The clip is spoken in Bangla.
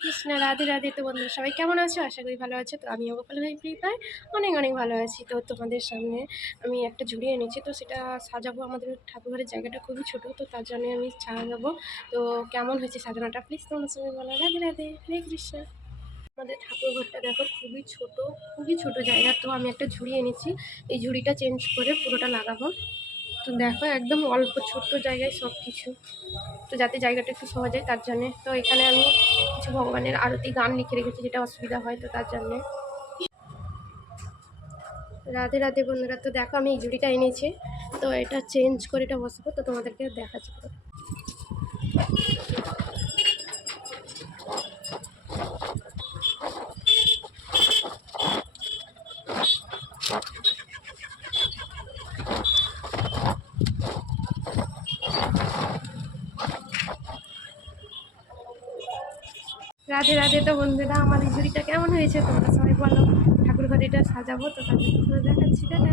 কৃষ্ণ, রাধে রাধে তো বন্ধুরা সবাই কেমন আছো? আশা করি ভালো আছো। তো আমিও গোপাল ভাই ফ্রি পাই অনেক অনেক ভালো আছি। তো তোমাদের সামনে আমি একটা ঝুড়ি এনেছি। তো সেটা সাজাবো। আমাদের ঠাকুরঘরের জায়গাটা খুবই ছোটো। তো তার জন্য আমি সাজাবো তো কেমন হয়েছে সাজানোটা? প্লিজ তোমার সঙ্গে বলো। রাধে রাধে। হরে কৃষ্ণ। আমাদের ঠাকুর ঘরটা দেখো, খুবই ছোট খুবই ছোট জায়গা। তো আমি একটা ঝুড়ি এনেছি। এই ঝুড়িটা চেঞ্জ করে পুরোটা লাগাবো। তো দেখো, একদম অল্প, ছোট্ট জায়গায় সব কিছু যাতে জায়গাটা একটু সহজ হয়, তার জন্যে। তো এখানে আমি কিছু ভগবানের আরতি গান লিখে রেখেছি, যেটা অসুবিধা হয়, তো তার জন্যে। রাধে রাধে বন্ধুরা, তো দেখো আমি এই ঝুড়িটা এনেছি। তো এটা চেঞ্জ করে এটা বসবো, তো তোমাদেরকে দেখাচ্ছি। পুরো। রাধে রাধে তো বন্ধুরা আমার ঝুড়িটা কেমন হয়েছে তোমরা সবাই বলো। ঠাকুর ঘরে এটা সাজাবো, তো তাদের দেখাচ্ছি দাদা